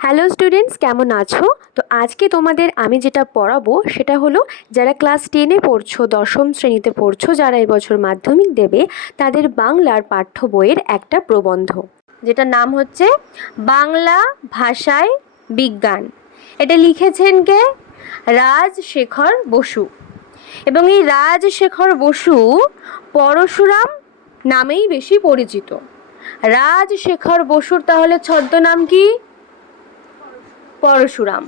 Hello students, কেমন আছো? তো আজকে তোমাদের আমি যেটা পড়াবো সেটা হলো যারা ক্লাস 10-এ পড়ছো, দশম শ্রেণীতে পড়ছো, যারা এবছর মাধ্যমিক দেবে তাদের বাংলার পাঠ্য বইয়ের একটা প্রবন্ধ, যেটার নাম হচ্ছে বাংলা ভাষায় বিজ্ঞান। এটা লিখেছেন কে? রাজশেখর বসু। এবং এই রাজশেখর বসু পরশুরাম নামেই বেশি পরিচিত। রাজশেখর বসুর তাহলে ছদ্মনাম কি? পরশুরাম।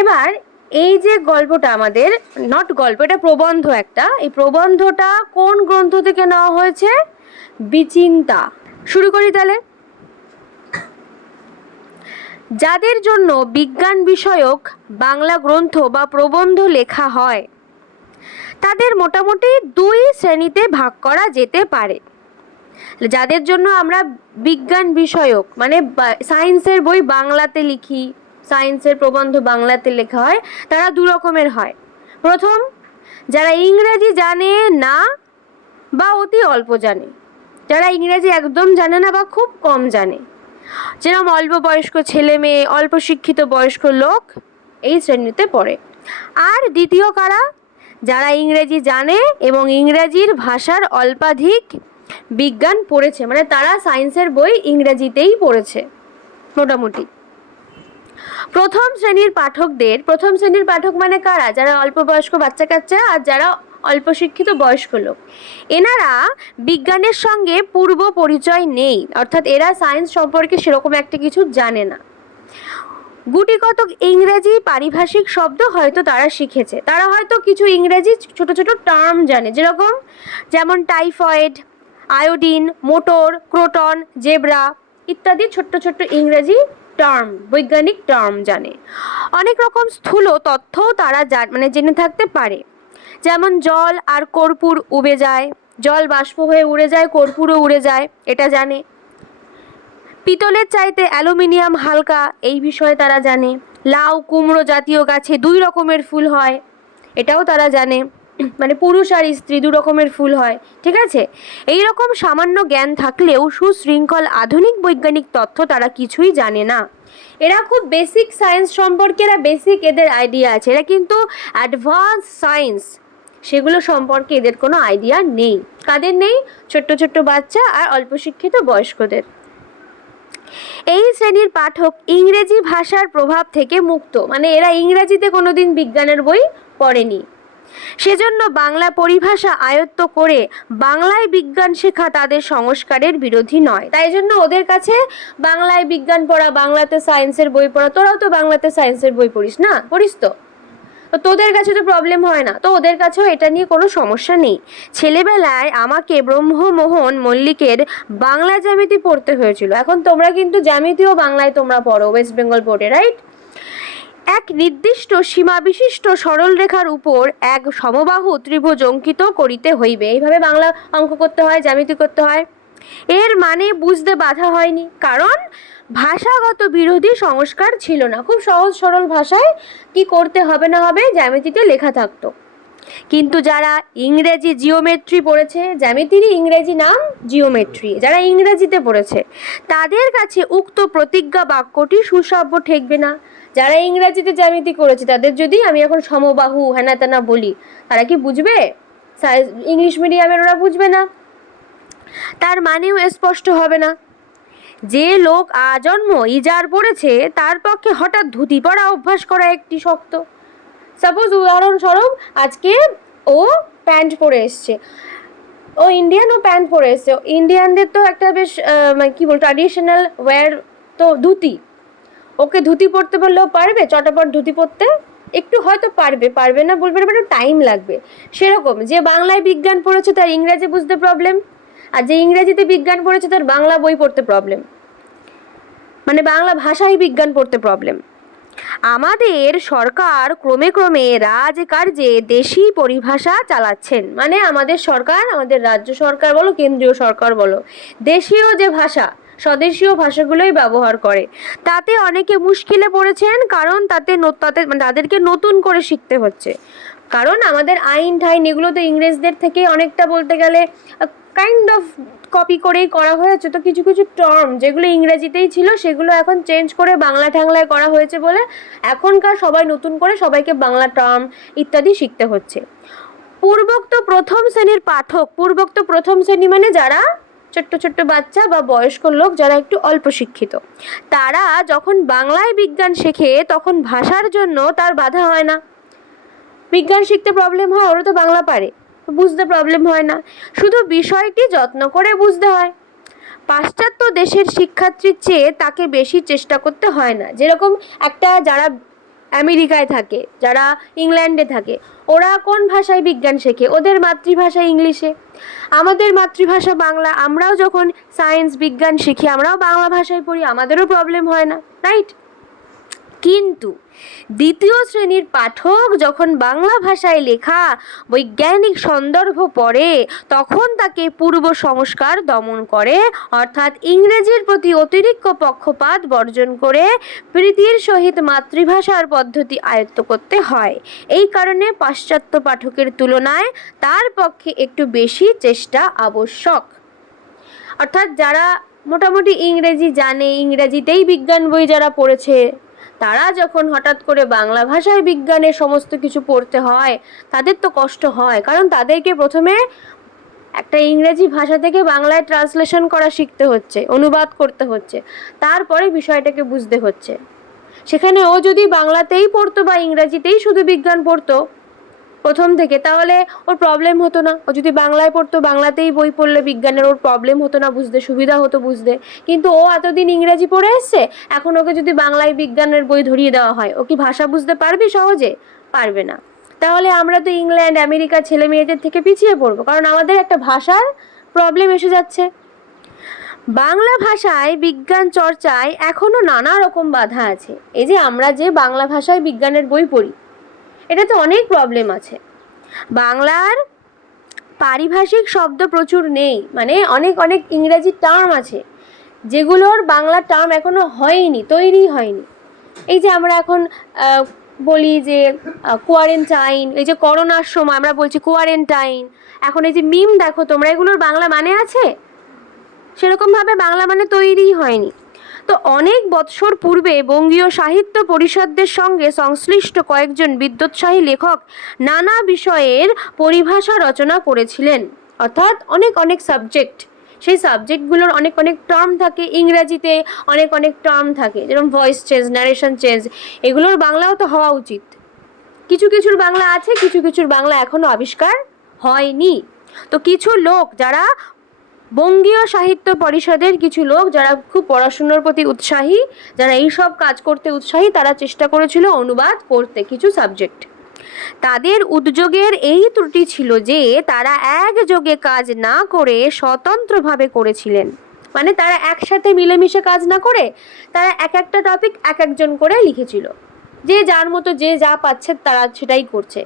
এবার এই যে গল্পটা আমাদের, নট গল্প, এটা প্রবন্ধ একটা, এই প্রবন্ধটা কোন গ্রন্থ থেকে নেওয়া হয়েছে? বিচিন্তা। শুরু করি তাহলে। যাদের জন্য বিজ্ঞান বিষয়ক বাংলা গ্রন্থ বা প্রবন্ধ লেখা হয় তাদের মোটামুটি দুই শ্রেণীতে ভাগ করা যেতে পারে। যাদের জন্য আমরা বিজ্ঞান বিষয়ক মানে সায়েন্সের বই বাংলাতে লিখি, সায়েন্সের প্রবন্ধ বাংলাতে লেখা হয়, তারা দু রকমের হয়। প্রথম, যারা ইংরেজি জানে না বা অতি অল্প জানে, যারা ইংরেজি একদম জানে না বা খুব কম জানে, যেরকম অল্প বয়স্ক ছেলে মেয়ে, অল্প শিক্ষিত বয়স্ক লোক, এই শ্রেণীতে পড়ে। আর দ্বিতীয় কারা? যারা ইংরেজি জানে এবং ইংরেজির ভাষার অল্পাধিক বিজ্ঞান পড়েছে, মানে তারা সায়েন্সের বই ইংরেজিতেই পড়েছে মোটামুটি। প্রথম শ্রেণীর পাঠক মানে কারা? যারা অল্প বয়স্ক বাচ্চা কাচ্চা আর যারা অল্প শিক্ষিত বয়স্ক লোক। এনারা বিজ্ঞানের সঙ্গে পূর্ব পরিচয় নেই, অর্থাৎ এরা সায়েন্স সম্পর্কে সেরকম একটা কিছু জানে না। গুটি কতক ইংরেজি পারিভাষিক শব্দ হয়তো তারা শিখেছে, তারা হয়তো কিছু ইংরেজি ছোট ছোট টার্ম জানে, যেমন typhoid, iodine, motor, croton, zebra ইত্যাদি ছোট্ট ছোট্ট ইংরেজি টার্ম, বৈজ্ঞানিক টার্ম জানে। অনেক রকম স্থূল তথ্যও তারা জেনে থাকতে পারে, যেমন জল আর কর্পূর উবে যায়, জল বাষ্প হয়ে উড়ে যায়, কর্পূরও উড়ে যায়, এটা জানে। পিতলের চাইতে অ্যালুমিনিয়াম হালকা, এই বিষয়ে তারা জানে। লাউ কুমড়ো জাতীয় গাছে দুই রকমের ফুল হয়, এটাও তারা জানে, মানে পুরুষ আর স্ত্রী দু রকমের ফুল হয়, ঠিক আছে। এই রকম সামান্য জ্ঞান থাকলেও সুশৃঙ্খল আধুনিক বৈজ্ঞানিক তথ্য তারা কিছুই জানে না। এরা খুব বেসিক সায়েন্স সম্পর্কে, বেসিক এদের আইডিয়া আছে, এরা কিন্তু অ্যাডভান্স সায়েন্স সেগুলো সম্পর্কে এদের কোনো আইডিয়া নেই। কাদের নেই? ছোট্ট ছোট্ট বাচ্চা আর অল্প শিক্ষিত বয়স্কদের। এই শ্রেণীর পাঠক ইংরেজি ভাষার প্রভাব থেকে মুক্ত, মানে এরা ইংরেজিতে কোনোদিন বিজ্ঞানের বই পড়েনি, সেজন্য বাংলা পরিভাষা আয়ত্ত করে বাংলায় বিজ্ঞান শেখা তাদের সংস্কারের বিরোধী নয়। তাই জন্য ওদের কাছে বাংলায় বিজ্ঞান পড়া, বাংলাতে সায়েন্সের বই পড়া, তোরাও তো বাংলাতে সায়েন্সের বই পড়িস না, পড়িস তো, তোদের কাছে তো প্রবলেম হয় না, তো ওদের কাছেও এটা নিয়ে কোনো সমস্যা নেই। ছেলেবেলায় আমাকে ব্রহ্মমোহন মল্লিকের বাংলা জ্যামিতি পড়তে হয়েছিল, এখন তোমরা কিন্তু জ্যামিতিও বাংলায় তোমরা পড়ো ওয়েস্ট বেঙ্গল বোর্ডে, রাইট? এক নির্দিষ্ট সীমা বিশিষ্ট সরল রেখার উপর এক সমবাহু ত্রিভুজ অঙ্কিত করিতে হইবে, এইভাবে বাংলা অঙ্ক করতে হয়, জ্যামিতি করতে হয়। এর মানে বুঝতে বাধা হয়নি, কারণ ভাষাগত বিরোধী সংস্কার ছিল না, খুব সহজ সরল ভাষায় কি করতে হবে না হবে জ্যামিতিতে লেখা থাকতো। কিন্তু যারা ইংরেজি জিওমেট্রি পড়েছে, জ্যামিতিরই ইংরেজি নাম জিওমেট্রি, যারা ইংরেজিতে পড়েছে তাদের কাছে উক্ত প্রতিজ্ঞা বাক্যটি সুসভ্য ঠেকবে না। যারা ইংরেজিতে জ্যামিতি করেছে তাদের যদি আমি এখন সমবাহু হেনা তেনা বলি, তারা কি বুঝবে? ইংলিশ মিডিয়ামের ওরা বুঝবে না, তার মানেও স্পষ্ট হবে না। যে লোক আজন্ম ইজার পড়েছে তার পক্ষে হঠাৎ ধুতি পরা অভ্যাস করা একটি শক্ত। সাপোজ উদাহরণস্বরূপ আজকে ও প্যান্ট পরে এসছে, ও ইন্ডিয়ান, ও প্যান্ট পরে এসছে, ইন্ডিয়ানদের তো একটা বেশ কি বল ট্র্যাডিশনাল ওয়্যার তো ধুতি, ওকে ধুতি পরতে বললেও পারবে? চটাপট ধুতি পরতে একটু হয়তো পারবে না বলবে না, একটু টাইম লাগবে। সেরকম যে বাংলায় বিজ্ঞান পড়েছে তার ইংরেজি বুঝতে প্রবলেম, আর যে ইংরেজিতে বিজ্ঞান পড়েছে তার বাংলা বই পড়তে প্রবলেম, মানে বাংলা ভাষায় বিজ্ঞান পড়তে প্রবলেম। আমাদের সরকার ক্রমে ক্রমে রাজকার্যে দেশি পরিভাষা চালাচ্ছেন, মানে আমাদের সরকার, আমাদের রাজ্য সরকার বলো কেন্দ্রীয় সরকার বলো, দেশীয় যে ভাষা, স্বদেশীয় ভাষাগুলোই ব্যবহার করে। তাতে অনেকে মুশকিলে পড়েছেন, কারণ তাদেরকে নতুন করে শিখতে হচ্ছে, কারণ আমাদের আইন ঠাইন এগুলো তো ইংরেজদের থেকে অনেকটা বলতে গেলে কাইন্ড অফ কপি করেই করা হয়েছে। তো কিছু কিছু টার্ম যেগুলো ইংরেজিতেই ছিল সেগুলো এখন চেঞ্জ করে বাংলা ঠাংলায় করা হয়েছে বলে এখনকার সবাই নতুন করে সবাইকে বাংলা টার্ম ইত্যাদি শিখতে হচ্ছে। পূর্বোক্ত প্রথম শ্রেণীর পাঠক, পূর্বোক্ত প্রথম শ্রেণী মানে যারা ছোট্ট ছোট্ট বাচ্চা বা বয়স্ক লোক যারা একটু অল্প শিক্ষিত, তারা যখন বাংলায় বিজ্ঞান শেখে তখন ভাষার জন্য তার বাধা হয় না। বিজ্ঞান শিখতে প্রবলেম হয়, ওরা তো বাংলা পারে, বুঝতে প্রবলেম হয় না, শুধু বিষয়টি যত্ন করে বুঝতে হয়। পাশ্চাত্য দেশের শিক্ষার্থীর চেয়ে তাকে বেশি চেষ্টা করতে হয় না। যেরকম একটা যারা আমেরিকায় থাকে, যারা ইংল্যান্ডে থাকে, ওরা কোন ভাষায় বিজ্ঞান শেখে? ওদের মাতৃভাষা ইংলিশে। আমাদের মাতৃভাষা বাংলা, আমরাও যখন সায়েন্স বিজ্ঞান শিখি আমরাও বাংলা ভাষায় পড়ি, আমাদেরও প্রবলেম হয় না, রাইট? কিন্তু দ্বিতীয় শ্রেণীর পাঠক যখন বাংলা ভাষায় লেখা বৈজ্ঞানিক সন্দর্ভ পড়ে তখন তাকে পূর্ব সংস্কার দমন করে, অর্থাৎ ইংরেজির প্রতি অতিরিক্ত পক্ষপাত বর্জন করে প্রীতির সহিত মাতৃভাষার পদ্ধতি আয়ত্ত করতে হয়। এই কারণে পাশ্চাত্য পাঠকের তুলনায় তার পক্ষে একটু বেশি চেষ্টা আবশ্যক। অর্থাৎ যারা মোটামুটি ইংরেজি জানে, ইংরেজিতেই বিজ্ঞান বই যারা পড়েছে, তারা যখন হঠাৎ করে বাংলা ভাষায় বিজ্ঞানের সমস্ত কিছু পড়তে হয় তাদের তো কষ্ট হয়, কারণ তাদেরকে প্রথমে একটা ইংরেজি ভাষা থেকে বাংলায় ট্রান্সলেশন করা শিখতে হচ্ছে, অনুবাদ করতে হচ্ছে, তারপরে বিষয়টাকে বুঝতে হচ্ছে। সেখানে ও যদি বাংলাতেই পড়তো বা ইংরেজিতেই শুধু বিজ্ঞান পড়তো প্রথম থেকে, তাহলে ওর প্রবলেম হতো না। ও যদি বাংলায় পড়তো, বাংলাতেই বই পড়লে বিজ্ঞানের ওর প্রবলেম হতো না বুঝতে, সুবিধা হতো বুঝতে। কিন্তু ও এতদিন ইংরেজি পড়ে এসছে, এখন ওকে যদি বাংলায় বিজ্ঞানের বই ধরিয়ে দেওয়া হয়, ও কি ভাষা বুঝতে পারবে? সহজে পারবে না। তাহলে আমরা তো ইংল্যান্ড আমেরিকার ছেলে মেয়েদের থেকে পিছিয়ে পড়বো, কারণ আমাদের একটা ভাষার প্রবলেম এসে যাচ্ছে। বাংলা ভাষায় বিজ্ঞান চর্চায় এখনো নানা রকম বাধা আছে। এই যে আমরা যে বাংলা ভাষায় বিজ্ঞানের বই পড়ি, এটাতে অনেক প্রবলেম আছে। বাংলার পারিভাষিক শব্দ প্রচুর নেই, মানে অনেক অনেক ইংরেজি টার্ম আছে যেগুলোর বাংলা টার্ম এখনো হয়নি, তৈরি হয়নি। এই যে আমরা এখন বলি যে কোয়ারেন্টাইন, এই যে করোনার সময় আমরা বলছি কোয়ারেন্টাইন, এখন এই যে মিম দেখো তোমরা, এগুলোর বাংলা মানে আছে? সেরকমভাবে বাংলা মানে তৈরিই হয়নি। তো অনেক বৎসর পূর্বে বঙ্গীয় সাহিত্য পরিষদদের সঙ্গে সংশ্লিষ্ট কয়েকজন বিদ্যোৎসাহী লেখক নানা বিষয়ের পরিভাষা রচনা করেছিলেন। অর্থাৎ অনেক অনেক সাবজেক্ট, সেই সাবজেক্টগুলোর অনেক অনেক টার্ম থাকে, ইংরেজিতে অনেক অনেক টার্ম থাকে, যেরকম ভয়েস চেঞ্জ, ন্যারেশন চেঞ্জ, এগুলোর বাংলাও তো হওয়া উচিত। কিছু কিছুর বাংলা আছে, কিছু কিছুর বাংলা এখনও আবিষ্কার হয়নি। তো কিছু লোক যারা বঙ্গীয় সাহিত্য পরিষদের কিছু লোক যারা খুব পড়াশুনোর প্রতি উৎসাহী, যারা এইসব কাজ করতে উৎসাহী, তারা চেষ্টা করেছিল অনুবাদ করতে কিছু সাবজেক্ট। তাদের উদ্যোগের এই ত্রুটি ছিল যে তারা একযোগে কাজ না করে স্বতন্ত্রভাবে করেছিলেন। মানে তারা একসাথে মিলেমিশে কাজ না করে তারা এক একটা টপিক এক একজন করে লিখেছিল, যে যার মতো যে যা পাচ্ছে তারা সেটাই করছে।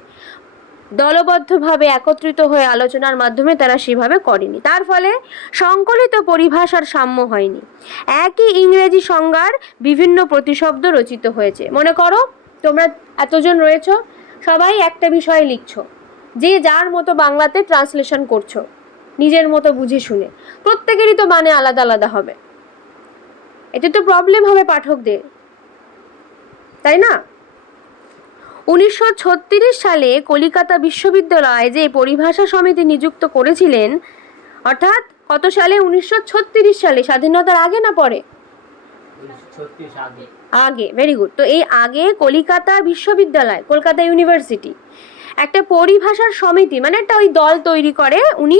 দলবদ্ধভাবে একত্রিত হয়ে আলোচনার মাধ্যমে তারা সেভাবে করেনি। তার ফলে সংকলিত পরিভাষার সাম্য হয়নি। একই ইংরেজি সংজ্ঞার বিভিন্ন প্রতিশব্দ রচিত হয়েছে। মনে করো তোমরা এতজন রয়েছো, সবাই একটা বিষয়ে লিখছো, যে যার মতো বাংলাতে ট্রান্সলেশন করছো নিজের মতো বুঝে শুনে, প্রত্যেকেরই তো মানে আলাদা আলাদা হবে। এতে তো প্রবলেম হবে পাঠকদের, তাই না? 1936 সালে কলিকাতা বিশ্ববিদ্যালয়ে যে পরিভাষা সমিতি নিযুক্ত করেছিলেন, অর্থাৎ কত সালে? 1936 সালে। স্বাধীনতার আগে না পরে? আগে। Very good. তো এই আগে কলিকাতা বিশ্ববিদ্যালয়, কলকাতা ইউনিভার্সিটি একটা পরিভাষার সমিতি মানে একটা ওই দল তৈরি করে উনি।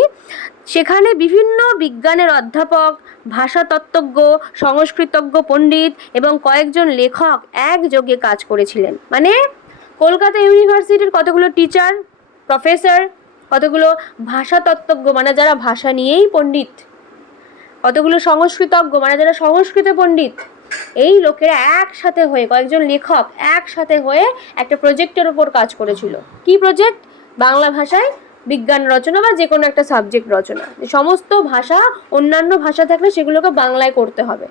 সেখানে বিভিন্ন বিজ্ঞানের অধ্যাপক, ভাষাতত্ত্বজ্ঞ, সংস্কৃতজ্ঞ পণ্ডিত এবং কয়েকজন লেখক একযোগে কাজ করেছিলেন। মানে কলকাতা ইউনিভার্সিটির কতগুলো টিচার, প্রফেসর, কতগুলো ভাষাতত্ত্বজ্ঞ মানে যারা ভাষা নিয়েই পণ্ডিত, কতগুলো সংস্কৃতজ্ঞ মানে যারা সংস্কৃত পণ্ডিত, এই লোকেরা একসাথে হয়ে, কয়েকজন লেখক একসাথে হয়ে একটা প্রজেক্টের ওপর কাজ করেছিল। কি প্রজেক্ট? বাংলা ভাষায় বিজ্ঞান রচনা বা যে কোনো একটা সাবজেক্ট রচনা। সমস্ত ভাষা, অন্যান্য ভাষা থাকলে সেগুলোকে বাংলায় করতে হবে।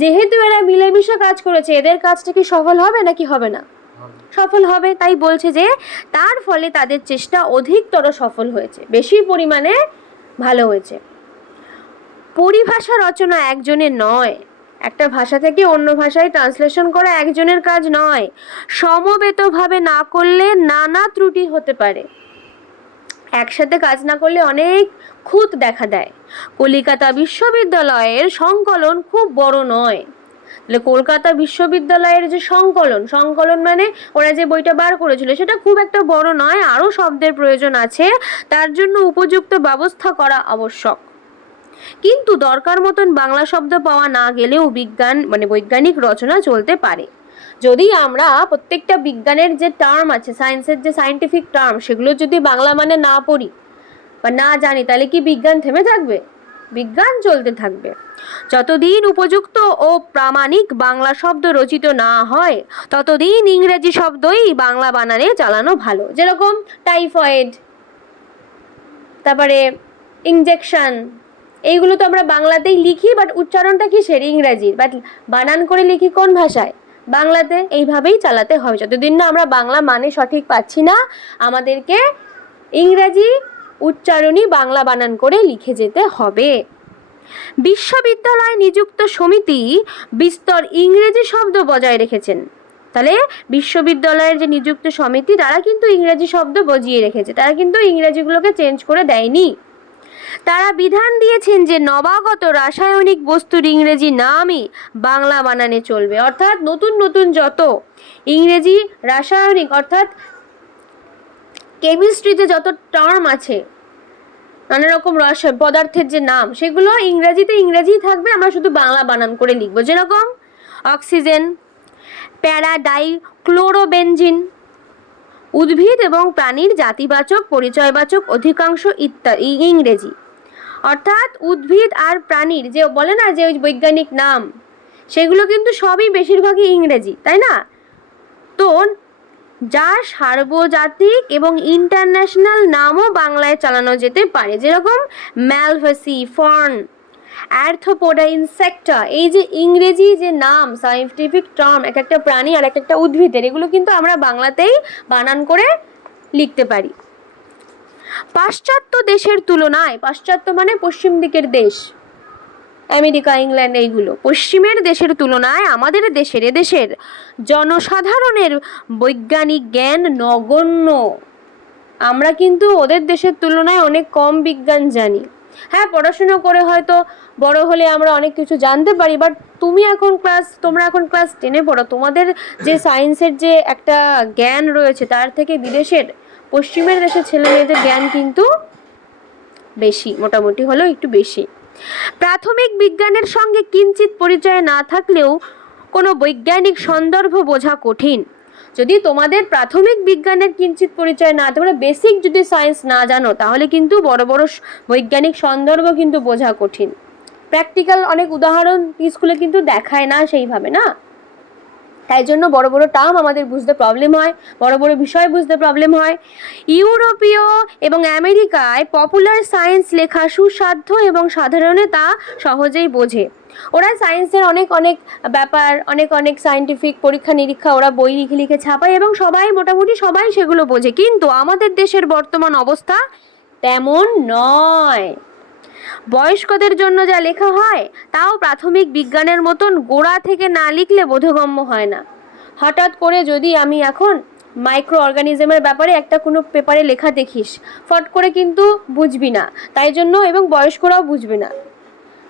যেহেতু এরা মিলেমিশে কাজ করেছে, এদের কাজটা কি সফল হবে নাকি হবে না? সফল হবে। তাই বলছে যে তার ফলে তাদের চেষ্টা অধিকতর সফল হয়েছে, বেশি পরিমাণে ভালো হয়েছে। পরিভাষা রচনা একজনের নয়, একটা ভাষা থেকে অন্য ভাষায় ট্রান্সলেশন করা একজনের কাজ নয়। সমবেতভাবে না করলে নানা ত্রুটি হতে পারে, একসাথে কাজ না করলে অনেক খুঁত দেখা দেয়। কলিকাতা বিশ্ববিদ্যালয়ের সংকলন খুব বড় নয়। তাহলে কলকাতা বিশ্ববিদ্যালয়ের যে সংকলন মানে ওরা যে বইটা বার করেছিল সেটা খুব একটা বড় নয়, আরও শব্দের প্রয়োজন আছে, তার জন্য উপযুক্ত ব্যবস্থা করা আবশ্যক। কিন্তু দরকার মতন বাংলা শব্দ পাওয়া না গেলেও বৈজ্ঞানিক রচনা চলতে পারে। যদি আমরা প্রত্যেকটা বিজ্ঞানের যে টার্ম আছে, সায়েন্সের যে সায়েন্টিফিক টার্ম, সেগুলো যদি বাংলা মানে না পড়ি বা না জানি, তাহলে কি বিজ্ঞান থেমে থাকবে? বিজ্ঞান চলতে থাকবে। যতদিন উপযুক্ত ও প্রামাণিক বাংলা শব্দ রচিত না হয় ততদিন ইংরেজি শব্দই বাংলা বানানে চালানো ভালো। যেরকম টাইফয়েড, তারপরে ইনজেকশন, এইগুলো তো আমরা বাংলাতেই লিখি, বাট উচ্চারণটা কিসের? ইংরাজির, বাট বানান করে লিখি কোন ভাষায়? বাংলাতে। এইভাবেই চালাতে হবে। যতদিন না আমরা বাংলা মানে সঠিক পাচ্ছি না, আমাদেরকে ইংরাজি উচ্চারণই বাংলা বানান করে লিখে যেতে হবে। বিশ্ববিদ্যালয় নিযুক্ত সমিতি বিস্তর ইংরেজি শব্দ বজায় রেখেছেন। তাহলে বিশ্ববিদ্যালয়ের যে নিযুক্ত সমিতি, তারা কিন্তু ইংরেজি শব্দ বজিয়ে রেখেছে, তারা কিন্তু ইংরেজিগুলোকে চেঞ্জ করে দেয়নি। তারা বিধান দিয়েছেন যে নবাগত রাসায়নিক বস্তুর ইংরেজি নামই বাংলা বানানে চলবে। অর্থাৎ নতুন নতুন যত ইংরেজি রাসায়নিক অর্থাৎ কেমিস্ট্রিতে যত টার্ম আছে, নানা রকম পদার্থের যে নাম, সেগুলো ইংরেজি থাকবে, আমরা শুধু বাংলা বানান করে লিখবো। যেরকম অক্সিজেন, প্যারাডাইক্লোরোবেনজিন, উদ্ভিদ এবং প্রাণীর জাতিবাচক পরিচয়বাচক অধিকাংশ ইত্যাদি ইংরেজি। অর্থাৎ উদ্ভিদ আর প্রাণীর যে বলে না যে ওই বৈজ্ঞানিক নাম, সেগুলো কিন্তু সবই বেশিরভাগই ইংরেজি, তাই না? তো যা সার্বজাতিক এবং ইন্টারন্যাশনাল নামও বাংলায় চালানো যেতে পারে। যেরকম ম্যালভাসি, ফার্ন, আর্থ্রোপোডা, ইনসেক্টা, এই যে ইংরেজি যে নাম, সায়েন্টিফিক টার্ম এক একটা প্রাণী আর এক একটা উদ্ভিদের, এগুলো কিন্তু আমরা বাংলাতেই বানান করে লিখতে পারি। পাশ্চাত্য দেশের তুলনায়, পাশ্চাত্য মানে পশ্চিম দিকের দেশ, আমেরিকা, ইংল্যান্ড, এইগুলো পশ্চিমের দেশের তুলনায় আমাদের এদেশের জনসাধারণের বৈজ্ঞানিক জ্ঞান নগণ্য। আমরা কিন্তু ওদের দেশের তুলনায় অনেক কম বিজ্ঞান জানি। হ্যাঁ, পড়াশুনো করে হয়তো বড় হলে আমরা অনেক কিছু জানতে পারি, বাট তোমরা এখন ক্লাস 10-এ পড়ো, তোমাদের যে সায়েন্সের যে একটা জ্ঞান রয়েছে তার থেকে পশ্চিমের দেশের ছেলে মেয়েদের জ্ঞান কিন্তু বেশি, মোটামুটি হলেও একটু বেশি। প্রাথমিক বিজ্ঞানের সঙ্গে কিঞ্চিত পরিচয় না থাকলেও কোনো বৈজ্ঞানিক সন্দর্ভ বোঝা কঠিন। যদি তোমাদের প্রাথমিক বিজ্ঞানের কিঞ্চিত পরিচয় না, তোমরা বেসিক যদি সায়েন্স না জানো, তাহলে কিন্তু বড় বড় বৈজ্ঞানিক সন্দর্ভ কিন্তু বোঝা কঠিন। প্র্যাকটিক্যাল অনেক উদাহরণ স্কুলে কিন্তু দেখায় না সেইভাবে, না? তাই জন্য বড় বড় টার্ম আমাদের বুঝতে প্রবলেম হয়, বড় বড় বিষয় বুঝতে প্রবলেম হয়। ইউরোপীয় এবং আমেরিকায় পপুলার সায়েন্স লেখা সুসাধ্য এবং সাধারণে তা সহজেই বোঝে। ওরা সায়েন্সের অনেক ব্যাপার, অনেক সায়েন্টিফিক পরীক্ষা নিরীক্ষা ওরা বই লিখে ছাপায় এবং মোটামুটি সবাই সেগুলো বোঝে। কিন্তু আমাদের দেশের বর্তমান অবস্থা তেমন নয়। বয়স্কদের জন্য যা লেখা হয় তাও প্রাথমিক বিজ্ঞানের মতন গোড়া থেকে না লিখলে বোধগম্য হয় না। হঠাৎ করে যদি আমি এখন মাইক্রো অর্গানিজমের ব্যাপারে একটা কোনো পেপারে লেখা দেখিস, ফট করে কিন্তু বুঝবি না, তাই জন্য, এবং বয়স্করাও বুঝবে না,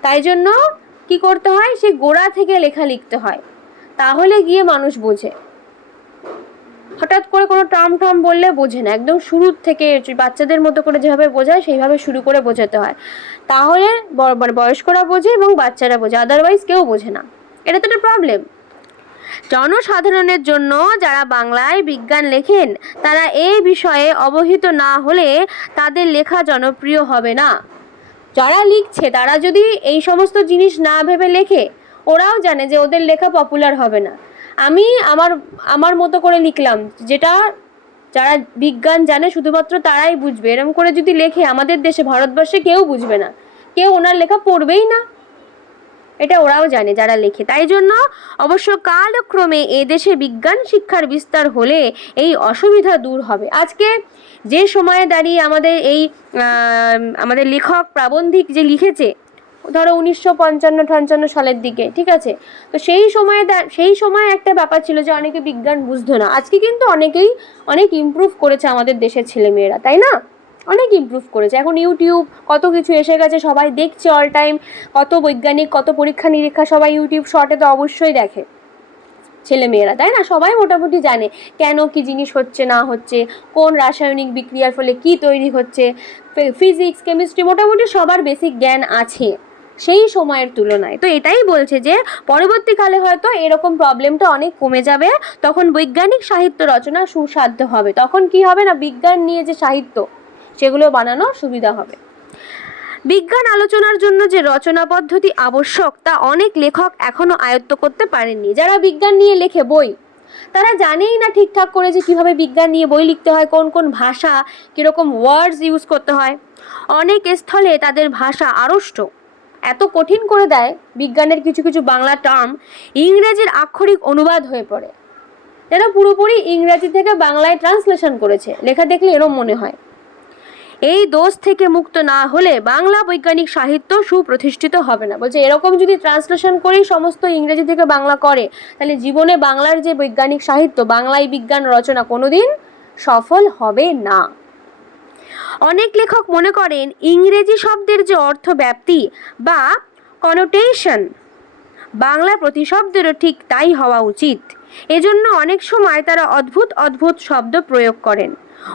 তাই জন্য কি করতে হয়, সে গোড়া থেকে লেখা লিখতে হয়, তাহলে গিয়ে মানুষ বোঝে। হঠাৎ করে কোনো টার্ম বললে বোঝে না, একদম শুরুর থেকে বাচ্চাদের মতো করে যেভাবে বোঝায় সেইভাবে শুরু করে বোঝাতে হয়, তাহলে বয়স্করা বোঝে এবং বাচ্চারা বোঝে, আদারওয়াইজ কেউ বোঝে না। এটা তো একটা প্রবলেম। জনসাধারণের জন্য যারা বাংলায় বিজ্ঞান লেখেন তারা এই বিষয়ে অবহিত না হলে তাদের লেখা জনপ্রিয় হবে না। যারা লিখছে তারা যদি এই সমস্ত জিনিস না ভেবে লেখে, ওরাও জানে যে ওদের লেখা পপুলার হবে না। আমি আমার মতো করে লিখলাম, যেটা যারা বিজ্ঞান জানে শুধুমাত্র তারাই বুঝবে, এরকম করে যদি লেখে আমাদের দেশে, ভারতবর্ষে কেউ বুঝবে না, কেউ ওনার লেখা পড়বেই না, এটা ওরাও জানে যারা লেখে। তাই জন্য অবশ্য কালক্রমে এদেশে বিজ্ঞান শিক্ষার বিস্তার হলে এই অসুবিধা দূর হবে। আজকে যে সময়ে দাঁড়িয়ে আমাদের লেখক প্রাবন্ধিক যে লিখেছে, ধরো 1955 সালের দিকে, ঠিক আছে। তো সেই সময় একটা ব্যাপার ছিল যে অনেকে বিজ্ঞান বুঝতো না। আজকে কিন্তু অনেক ইমপ্রুভ করেছে আমাদের দেশের ছেলেমেয়েরা, তাই না? অনেক ইমপ্রুভ করেছে। এখন ইউটিউব কত কিছু এসে গেছে, সবাই দেখছে অল টাইম। কত বৈজ্ঞানিক, কত পরীক্ষা নিরীক্ষা সবাই ইউটিউব শর্টে তো অবশ্যই দেখে ছেলেমেয়েরা, তাই না? সবাই মোটামুটি জানে কেন কি জিনিস হচ্ছে না হচ্ছে, কোন রাসায়নিক বিক্রিয়ার ফলে কি তৈরি হচ্ছে, ফিজিক্স, কেমিস্ট্রি, মোটামুটি সবার বেসিক জ্ঞান আছে সেই সময়ের তুলনায়। তো এটাই বলছে যে পরবর্তীকালে হয়তো এরকম প্রবলেমটা অনেক কমে যাবে, তখন বৈজ্ঞানিক সাহিত্য রচনা সুসাধ্য হবে। তখন কি হবে না, বিজ্ঞান নিয়ে যে সাহিত্য সেগুলো বানানো সুবিধা হবে। বিজ্ঞান আলোচনার জন্য যে রচনা পদ্ধতি আবশ্যক তা অনেক লেখক এখনো আয়ত্ত করতে পারেননি। যারা বিজ্ঞান নিয়ে লেখে বই, তারা জানেই না ঠিকঠাক করে যে কীভাবে বিজ্ঞান নিয়ে বই লিখতে হয়, কোন কোন ভাষা, কীরকম ওয়ার্ডস ইউজ করতে হয়। অনেক স্থলে তাদের ভাষা আড়ষ্ট, এত কঠিন করে দেয় বিজ্ঞানের কিছু কিছু বাংলা টার্ম ইংরেজির আক্ষরিক অনুবাদ হয়ে পড়ে, যেটা পুরোপুরি ইংরেজি থেকে বাংলায় ট্রান্সলেশন করেছে। লেখা দেখলে এরম মনে হয়। এই দোষ থেকে মুক্ত না হলে বাংলা বৈজ্ঞানিক সাহিত্য সুপ্রতিষ্ঠিত হবে না। বলছে এরকম যদি ট্রান্সলেশন করেই সমস্ত ইংরেজি থেকে বাংলা করে, তাহলে জীবনে বাংলার যে বৈজ্ঞানিক সাহিত্য, বাংলায় বিজ্ঞান রচনা কোনোদিন সফল হবে না। অনেক লেখক মনে করেন ইংরেজি শব্দের যে অর্থ ব্যাপ্তি বা কনোটেশন, বাংলা প্রতিশব্দেরও ঠিক তাই হওয়া উচিত। এজন্য অনেক সময় তারা অদ্ভুত অদ্ভুত শব্দ প্রয়োগ করেন।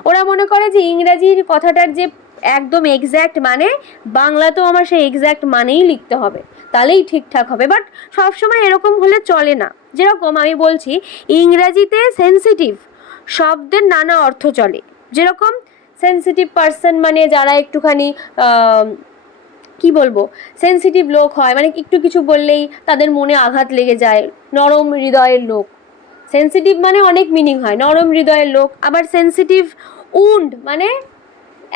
ওরা মনে করে যে ইংরেজির কথাটার যে একদম এক্স্যাক্ট মানে, বাংলাতেও আমার সেই এক্স্যাক্ট মানেই লিখতে হবে, তাহলেই ঠিকঠাক হবে। বাট সবসময় এরকম হলে চলে না। যেরকম আমি বলছি, ইংরাজিতে সেন্সিটিভ শব্দের নানা অর্থ চলে। যেরকম সেন্সিটিভ পার্সন মানে যারা একটুখানি কি বলবো, সেন্সিটিভ লোক হয়, মানে একটু কিছু বললেই তাদের মনে আঘাত লেগে যায়, নরম হৃদয়ের লোক। সেন্সিটিভ মানে অনেক মিনিং হয়, নরম হৃদয়ের লোক। আবার সেন্সিটিভ উন্ড মানে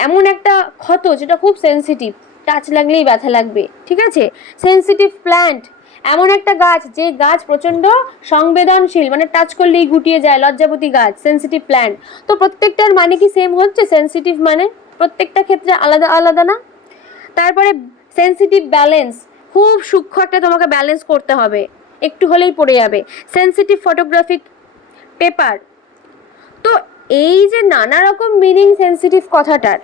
এমন একটা ক্ষত যেটা খুব সেন্সিটিভ, টাচ লাগলেই ব্যথা লাগবে, ঠিক আছে। সেন্সিটিভ প্ল্যান্ট এমন একটা গাছ যে গাছ প্রচণ্ড সংবেদনশীল, মানে টাচ করলেই গুটিয়ে যায়, লজ্জাপতি গাছ, সেন্সিটিভ প্ল্যান্ট। তো প্রত্যেকটার মানে কি সেম হচ্ছে? সেন্সিটিভ মানে প্রত্যেকটা ক্ষেত্রে আলাদা আলাদা না? তারপরে সেন্সিটিভ ব্যালেন্স, খুব সূক্ষ্ম একটা তোমাকে ব্যালেন্স করতে হবে, একটু হলেই পড়ে যাবে। Sensitive photographic paper. তো এই যে নানা রকম মিনিং সেন্সিটিভ কথাটার,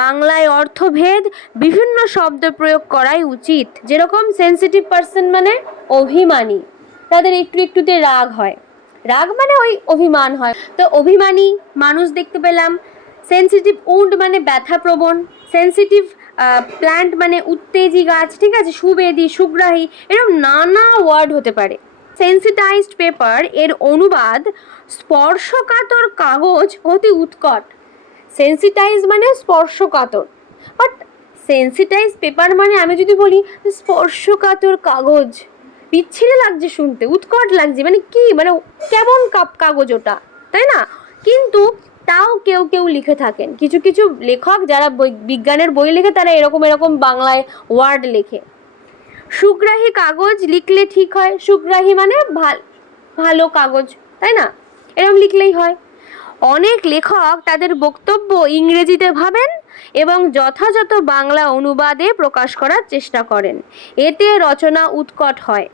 বাংলায় অর্থভেদ বিভিন্ন শব্দ প্রয়োগ করাই উচিত। যেরকম সেন্সিটিভ পার্সন মানে অভিমানী, তাদের একটু একটুতে রাগ হয়, রাগ মানে ওই অভিমান হয়, তো অভিমানী মানুষ দেখতে পেলাম। সেন্সিটিভ উন্ড মানে ব্যথাপ্রবণ। সেন্সিটিভ প্ল্যান্ট মানে উত্তেজি গাছ, ঠিক আছে, সুবেদী, সুগ্রাহী, এরকম নানা ওয়ার্ড হতে পারে। সেন্সিটাইজড পেপার এর অনুবাদ স্পর্শকাতর কাগজ অতি উৎকট। সেন্সিটাইজ মানে স্পর্শকাতর, বাট সেন্সিটাইজ পেপার মানে আমি যদি বলি স্পর্শকাতর কাগজ, বিচ্ছিরি লাগছে শুনতে, উৎকট লাগছে, মানে কি, মানে কেমন কাগজ ওটা, তাই না? কিন্তু তাও কেউ কেউ লিখে থাকেন, কিছু কিছু লেখক যারা বিজ্ঞানের বই লেখে, তারা এরকম এরকম বাংলায় ওয়ার্ড লেখে। সুগ্রাহী কাগজ লিখলে ঠিক হয়, সুগ্রাহী মানে ভালো কাগজ, তাই না? এরকম লিখলেই হয়। অনেক লেখক তাদের বক্তব্য ইংরেজিতে ভাবেন এবং যথাযথ বাংলা অনুবাদে প্রকাশ করার চেষ্টা করেন, এতে রচনা উৎকট হয়।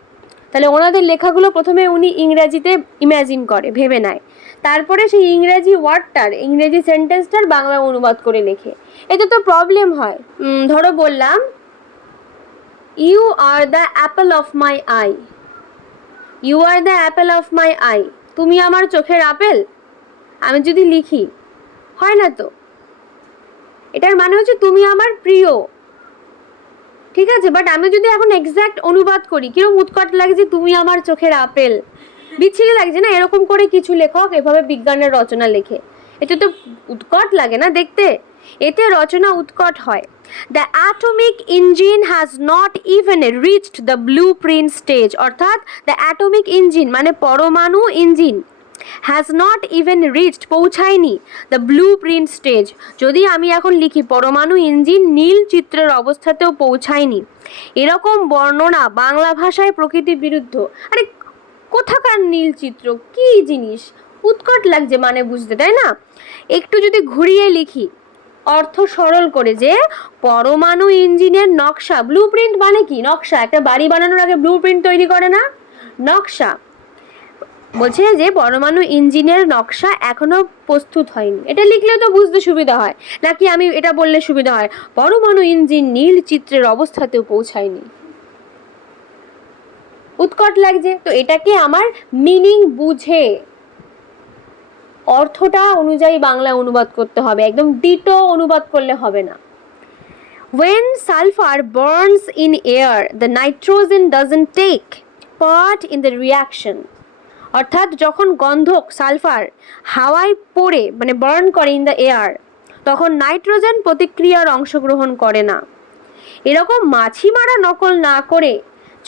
তাহলে ওনাদের লেখাগুলো প্রথমে উনি ইংরেজিতে ইম্যাজিন করে, ভেবে নেয়, তারপরে সেই ইংরেজি ওয়ার্ডটার, ইংরেজি সেন্টেন্সটার বাংলা অনুবাদ করে লেখে। এতে তো প্রবলেম হয়। ধরো বললাম, you are the apple of my eye. You are the apple of my eye, তুমি আমার চোখের আপেল। আমি যদি লিখি, হয় না তো, এটার মানে হচ্ছে তুমি আমার প্রিয়, ঠিক আছে। বাট আমি যদি এখন এক্স্যাক্ট অনুবাদ করি, কিরকম উৎকট লাগছে, তুমি আমার চোখের আপেল, বিচ্ছিরি লাগছে না? এরকম করে কিছু লেখক এভাবে বিজ্ঞানের রচনা লেখে, এতে তো উৎকট লাগে না দেখতে, এতে রচনা উৎকট হয়। The atomic engine has not even reached the blue print stage. অর্থাৎ দ্য অ্যাটমিক ইঞ্জিন মানে পরমাণু engine, has not even reached পৌঁছায়নি দ্য ব্লু প্রিন্ট স্টেজ। যদি আমি এখন লিখি পরমাণু ইঞ্জিন নীল চিত্রের অবস্থাতেও পৌঁছায়নি, এরকম বর্ণনা বাংলা ভাষায় প্রকৃতির বিরুদ্ধ। আরে কোথাকার নীল চিত্র, কি জিনিস, উৎকট লাগছে মানে বুঝতে, তাই না? একটু যদি ঘুরিয়ে লিখি, অর্থ সরল করে, যে পরমাণু ইঞ্জিনের নকশা, ব্লুপ্রিন্ট মানে কি? নকশা। একটা বাড়ি বানানোর আগে ব্লুপ্রিন্ট তৈরি করে না, নকশা। বলছে যে পরমাণু ইঞ্জিনের নকশা এখনো প্রস্তুত হয়নি। এটা লিখলে তো বুঝতে সুবিধা হয়, নাকি আমি এটা বললে সুবিধা হয় পরমাণু ইঞ্জিন নীল চিত্রের অবস্থাতেও পৌঁছায়নি? উৎকট লাগছে। তো এটাকে আমার মিনিং বুঝে অর্থটা অনুযায়ী বাংলা অনুবাদ করতে হবে, একদম ডিটো অনুবাদ করলে হবে না। When sulfur burns in air, the nitrogen doesn't take part in the reaction. অর্থাৎ যখন গন্ধক সালফার হাওয়ায় পড়ে মানে বার্ন করে ইন দ্য এয়ার, তখন নাইট্রোজেন প্রতিক্রিয়ার অংশগ্রহণ করে না। এরকম মাছি মারা নকল না করে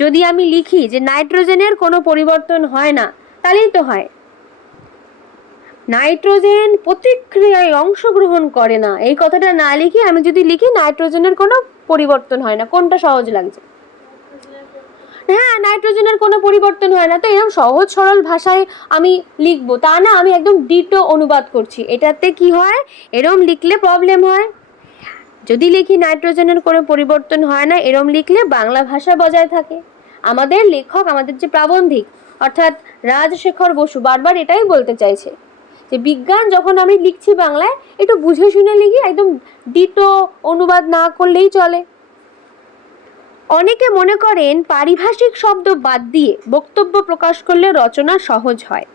যদি আমি লিখি যে নাইট্রোজেনের কোনো পরিবর্তন হয় না, তাহলেই তো হয়। নাইট্রোজেন প্রতিক্রিয়ায় অংশগ্রহণ করে না, এই কথাটা না লিখে আমি যদি লিখি নাইট্রোজেনের কোনো পরিবর্তন হয় না, কোনটা সহজ লাগছে? হ্যাঁ, নাইট্রোজেনের কোনো পরিবর্তন হয় না। তো এরকম সহজ সরল ভাষায় আমি লিখবো, তা না আমি একদম ডিটো অনুবাদ করছি। এটাতে কি হয়, এরম লিখলে প্রবলেম হয়। যদি লিখি নাইট্রোজেনের কোনো পরিবর্তন হয় না, এরম লিখলে বাংলা ভাষা বজায় থাকে। আমাদের লেখক, আমাদের যে প্রাবন্ধিক অর্থাৎ রাজশেখর বসু বারবার এটাই বলতে চাইছে যে বিজ্ঞান যখন আমি লিখছি বাংলায়, একটু বুঝে শুনে লিখি, একদম ডিটো অনুবাদ না করলেই চলে। অনেকে মনে করেন পারিভাষিক শব্দ বাদ দিয়ে বক্তব্য প্রকাশ করলে রচনা সহজ হয়।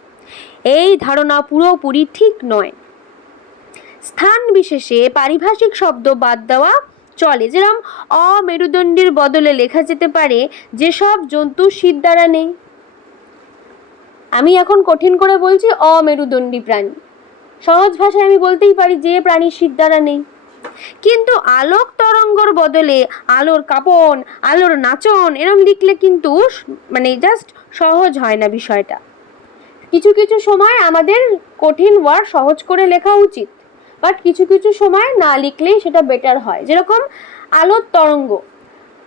এই ধারণা পুরোপুরি ঠিক নয়। স্থান বিশেষে পারিভাষিক শব্দ বাদ দেওয়া চলে। যেরকম অমেরুদণ্ডীর বদলে লেখা যেতে পারে যেসব জন্তু শীত দ্বারা নেই। আমি এখন কঠিন করে বলছি অমেরুদণ্ডী প্রাণী, সহজ ভাষায় আমি বলতেই পারি যে প্রাণী শীত দ্বারা নেই। কিন্তু আলোক তরঙ্গর বদলে আলোর কাঁপন, আলোর নাচন এরম লিখলে কিন্তু মানে জাস্ট সহজ হয় না বিষয়টা। কিছু কিছু সময় আমাদের কঠিন ওয়ার্ড সহজ করে লেখা উচিত, বাট কিছু কিছু সময় না লিখলেই সেটা বেটার হয়। যেরকম আলোর তরঙ্গ,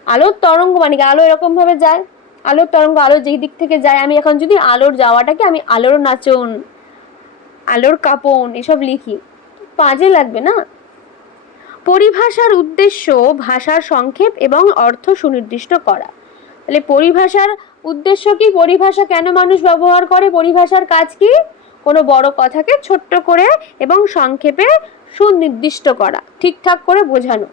আলোর তরঙ্গ মানে কি? আলো এরকমভাবে যায়, আলোর তরঙ্গ আলো যেই দিক থেকে যায়, আমি এখন যদি আলোর যাওয়াটাকে আমি আলোর নাচন, আলোর কাঁপন এসব লিখি, বাজে লাগবে না? পরিভাষার উদ্দেশ্য ভাষার সংক্ষেপ এবং অর্থ সুনির্দিষ্ট করা। তাহলে পরিভাষার উদ্দেশ্য কি? পরিভাষা কেন মানুষ ব্যবহার করে? পরিভাষার কাজ কি? কোনো বড় কথাকে ছোট্ট করে এবং সংক্ষেপে সুনির্দিষ্ট করা, ঠিকঠাক করে বোঝানো।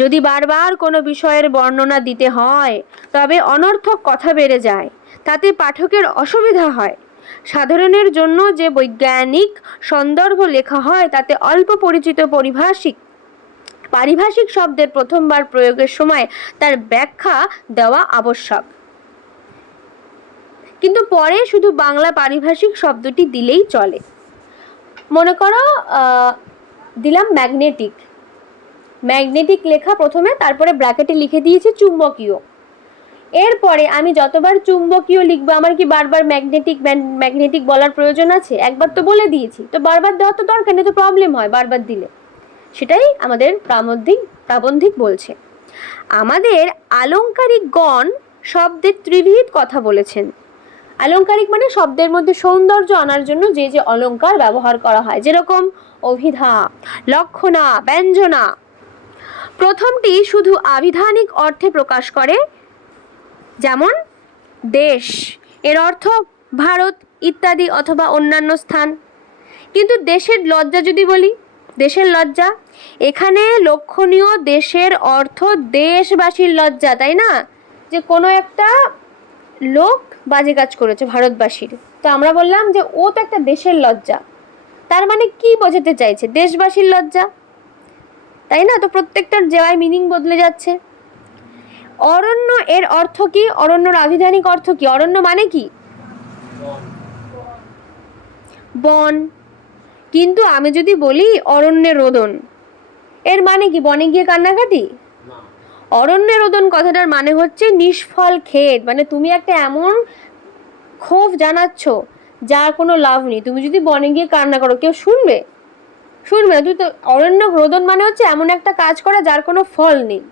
যদি বারবার কোনো বিষয়ের বর্ণনা দিতে হয় তবে অনর্থক কথা বেড়ে যায়, তাতে পাঠকের অসুবিধা হয়। সাধারণের জন্য যে বৈজ্ঞানিক সন্দর্ভ লেখা হয় তাতে অল্প পরিচিত পারিভাষিক শব্দের প্রথমবার প্রয়োগের সময় তার ব্যাখ্যা দেওয়া আবশ্যক। কিন্তু পরে শুধু বাংলা পারিভাষিক শব্দটি দিলেই চলে। মনে করো দিলাম ম্যাগনেটিক, ম্যাগনেটিক লেখা প্রথমে, তারপরে ব্র্যাকেটে লিখে দিয়েছি চুম্বকীয়। এরপরে আমি যতবার চুম্বকীয় লিখবো আমার কি বারবার ম্যাগনেটিক বলার প্রয়োজন আছে? একবার তো বলে দিয়েছি, তো বারবার দেওয়া তো দরকার নেই, তো প্রবলেম হয় বারবার দিলে। সেটাই আমাদের প্রাবন্ধিক বলছে। আমাদের আলংকারিকগণ শব্দের ত্রিবিধ কথা বলেছেন। আলংকারিক মানে শব্দের মধ্যে সৌন্দর্য আনার জন্য যে যে অলংকার ব্যবহার করা হয়, যেরকম অভিধা, লক্ষণা, ব্যঞ্জনা। প্রথমটি শুধু আবিধানিক অর্থে প্রকাশ করে, যেমন দেশ, এর অর্থ ভারত ইত্যাদি অথবা অন্যান্য স্থান। কিন্তু দেশের লজ্জা যদি বলি, দেশের লজ্জা, এখানে লক্ষণীয় দেশের অর্থ দেশবাসীর লজ্জা, তাই না? যে কোনো একটা লোক বাজে কাজ করেছে ভারতবাসীর, তো আমরা বললাম যে ও তো একটা দেশের লজ্জা, তার মানে কি বোঝাতে চাইছে? দেশবাসীর লজ্জা, তাই না? তো প্রত্যেকটার জায়গায় মিনিং বদলে যাচ্ছে। অরণ্য এর অর্থ কি? অরণ্যর আবিধানিক অর্থ কি? অরণ্য মানে কি? বন। কিন্তু আমি যদি বলি অরণ্যে রোদন, এর মানে কি? বনে গিয়ে কান্নাকাটি? অরণ্যে রোদন কথাটার মানে হচ্ছে নিষ্ফল ক্ষেত, মানে তুমি একটা এমন ক্ষোভ জানাচ্ছ যার কোনো লাভ নেই। তুমি যদি বনে গিয়ে কান্না করো, কেউ শুনবে? শুনবে না। তুই তো অরণ্য রোদন মানে হচ্ছে এমন একটা কাজ করা যার কোনো ফল নেই।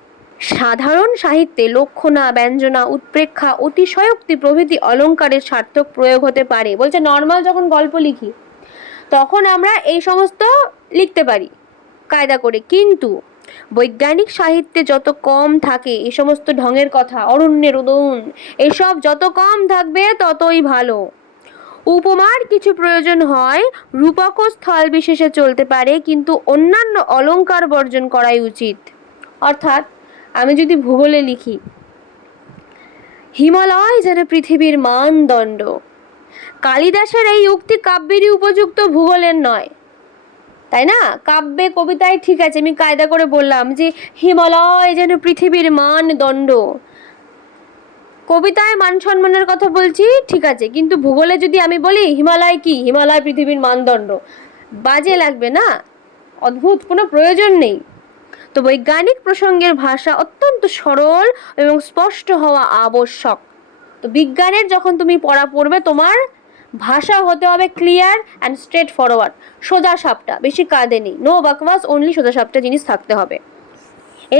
সাধারণ সাহিত্যে লক্ষণা, ব্যঞ্জনা, উৎপ্রেক্ষা, অতিশয়োক্তি প্রভৃতি অলংকারের সার্থক প্রয়োগ হতে পারে। বলছে নর্মাল যখন গল্প লিখি তখন আমরা এই সমস্ত লিখতে পারি, কায়দা করে। কিন্তু বৈজ্ঞানিক সাহিত্যে যত কম থাকে এই সমস্ত ঢঙের কথা, অরণ্যের উদন, এসব যত কম থাকবে ততই ভালো। উপমার কিছু প্রয়োজন হয়, রূপকও স্থল বিশেষে চলতে পারে, কিন্তু অন্যান্য অলংকার বর্জন করাই উচিত। অর্থাৎ আমি যদি ভূগোলে লিখি হিমালয় যেন পৃথিবীর মানদণ্ড, কালিদাসের এই উক্তি কাব্যেরই উপযুক্ত, ভূগোলের নয়, তাই না? কাব্যে কবিতায় ঠিক আছে, আমি কায়দা করে বললাম যে হিমালয় যেন পৃথিবীর মানদণ্ড, কবিতায় মান সম্মানের কথা বলছি, ঠিক আছে, কিন্তু ভূগোলে যদি আমি বলি হিমালয় কি, হিমালয় পৃথিবীর মানদণ্ড, বাজে লাগবে না? অদ্ভুত, কোনো প্রয়োজন নেই। তো বৈজ্ঞানিক প্রসঙ্গের ভাষা অত্যন্ত সরল এবং স্পষ্ট হওয়া আবশ্যক। তো বিজ্ঞানের যখন তুমি পড়া পড়বে, তোমার ভাষা হতে হবে ক্লিয়ার অ্যান্ড স্ট্রেট ফরওয়ার্ড, সোজা সাপটা, বেশি কাঁদে নেই, নো বাকওয়াস, অনলি সোজা সাপটা জিনিস থাকতে হবে।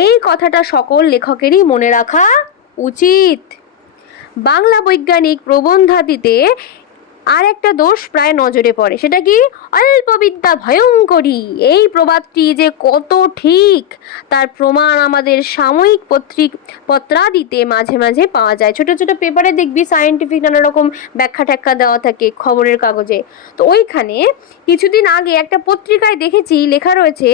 এই কথাটা সকল লেখকেরই মনে রাখা উচিত। বাংলা বৈজ্ঞানিক প্রবন্ধাদিতে আর একটা দোষ প্রায় নজরে পড়ে, সেটা কি? অল্প বিদ্যা ভয়ঙ্করী। এই প্রবাদটি যে কত ঠিক তার প্রমাণ আমাদের সাময়িক পত্রাদিতে মাঝে মাঝে পাওয়া যায়। ছোট ছোট পেপারে দেখবি সায়েন্টিফিক নানা রকম ব্যাখ্যা ট্যাখ্যা দেওয়া থাকে খবরের কাগজে। তো ওইখানে কিছুদিন আগে একটা পত্রিকায় দেখেছি লেখা রয়েছে,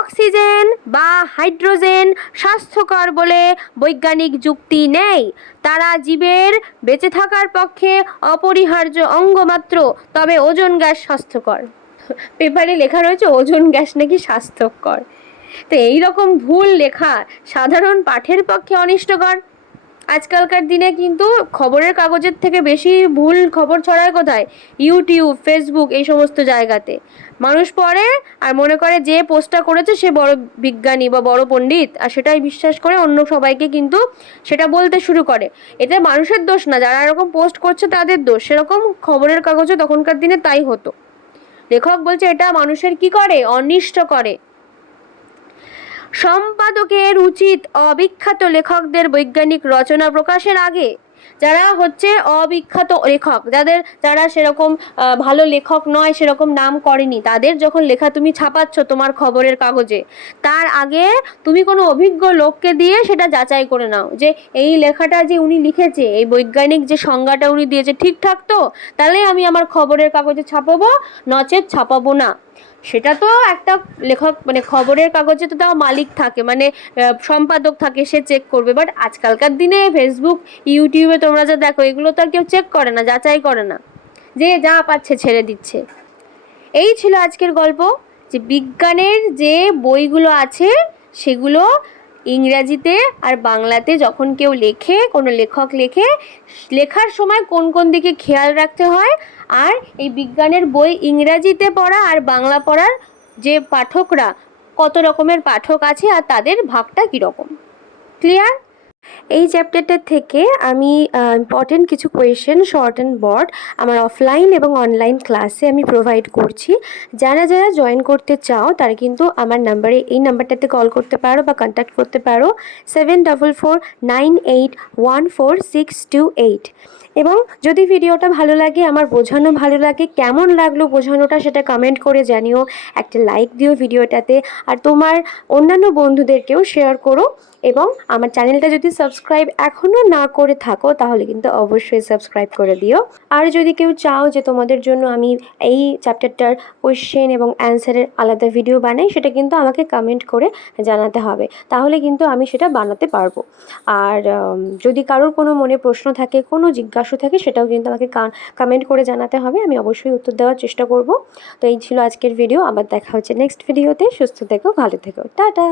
অক্সিজেন বা হাইড্রোজেন স্বাস্থ্যকর বলে বৈজ্ঞানিক যুক্তি নেই, তারা জীবের বেঁচে থাকার পক্ষে অপরিহার্য অঙ্গ মাত্র, তবে ওজোন গ্যাস স্বাস্থ্যকর। পেপারে লেখা রয়েছে ওজোন গ্যাস নাকি স্বাস্থ্যকর। তো এইরকম ভুল লেখা সাধারণ পাঠের পক্ষে অনিষ্টকর। আজকালকার দিনে কিন্তু খবরের কাগজের থেকে বেশি ভুল খবর ছড়ায় কোথায়? ইউটিউব, ফেসবুক, এই সমস্ত জায়গাতে। মানুষ পড়ে আর মনে করে যে পোস্টটা করেছে সে বড় বিজ্ঞানী বা বড় পণ্ডিত, আর সেটাই বিশ্বাস করে অন্য সবাইকে কিন্তু সেটা বলতে শুরু করে। এতে মানুষের দোষ না, যারা এরকম পোস্ট করছে তাদের দোষ। সেরকম খবরের কাগজে তখনকার দিনে তাই হতো। লেখক বলছে এটা মানুষের কি করে? অনিষ্ট করে। সম্পাদকের উচিত অবিখ্যাত লেখকদের বৈজ্ঞানিক রচনা প্রকাশের আগে, যারা হচ্ছে অবিখ্যাত লেখক, যারা সেরকম ভালো লেখক নয়, সেরকম নাম করেনি, তাদের যখন লেখা তুমি ছাপাচ্ছ তোমার খবরের কাগজে, তার আগে তুমি কোনো অভিজ্ঞ লোককে দিয়ে সেটা যাচাই করে নাও যে এই লেখাটা যে উনি লিখেছে, এই বৈজ্ঞানিক যে সংজ্ঞাটা উনি দিয়েছে ঠিকঠাক তো, তাহলে আমি আমার খবরের কাগজে ছাপাবো, নচেত ছাপাবো না। সেটা তো একটা লেখক, মানে খবরের কাগজে তো তাও মালিক থাকে, মানে সম্পাদক থাকে, সে চেক করবে। বাট আজকালকার দিনে ফেসবুক, ইউটিউবে তোমরা যা দেখো, এগুলো তো আর কেউ চেক করে না, যাচাই করে না, যে যা পাচ্ছে ছেড়ে দিচ্ছে। এই ছিল আজকের গল্প, যে বিজ্ঞানের যে বইগুলো আছে সেগুলো ইংরাজিতে আর বাংলাতে যখন কেউ লেখে, কোনো লেখক লেখে, লেখার সময় কোন কোন দিকে খেয়াল রাখতে হয়, আর এই বিজ্ঞানের বই ইংরাজিতে পড়া আর বাংলা পড়ার যে পাঠকরা, কত রকমের পাঠক আছে আর তাদের ভাগটা কীরকম। ক্লিয়ার? এই চ্যাপ্টারটার থেকে আমি ইম্পর্টেন্ট কিছু কোয়েশ্চেন শর্ট অ্যান্ড বর্ড আমার অফলাইন এবং অনলাইন ক্লাসে আমি প্রোভাইড করছি। যারা যারা জয়েন করতে চাও তারা কিন্তু আমার নাম্বারে, এই নাম্বারটাতে কল করতে পারো বা কন্ট্যাক্ট করতে পারো 7449814628। এবং যদি ভিডিওটা ভালো লাগে, আমার বোঝানো ভালো লাগে, কেমন লাগলো বোঝানোটা সেটা কমেন্ট করে জানিও, একটা লাইক দিও ভিডিওটাতে, আর তোমার অন্যান্য বন্ধুদেরকেও শেয়ার করো। এবং আমার চ্যানেলটা যদি সাবস্ক্রাইব এখনও না করে থাকো তাহলে কিন্তু অবশ্যই সাবস্ক্রাইব করে দিও। আর যদি কেউ চাও যে তোমাদের জন্য আমি এই চ্যাপ্টারটার কোয়েশ্চেন এবং অ্যান্সারের আলাদা ভিডিও বানাই, সেটা কিন্তু আমাকে কমেন্ট করে জানাতে হবে, তাহলে কিন্তু আমি সেটা বানাতে পারবো। আর যদি কারোর কোনো মনে প্রশ্ন থাকে, কোনো জিজ্ঞাসা থাকে, সেটাও কিন্তু আমাকে কমেন্ট করে জানাতে হবে, আমি অবশ্যই উত্তর দেওয়ার চেষ্টা করব। তো এই ছিল আজকের ভিডিও, আবার দেখা হচ্ছে নেক্সট ভিডিওতে। সুস্থ থেকো, ভালো থেকো, টাটা।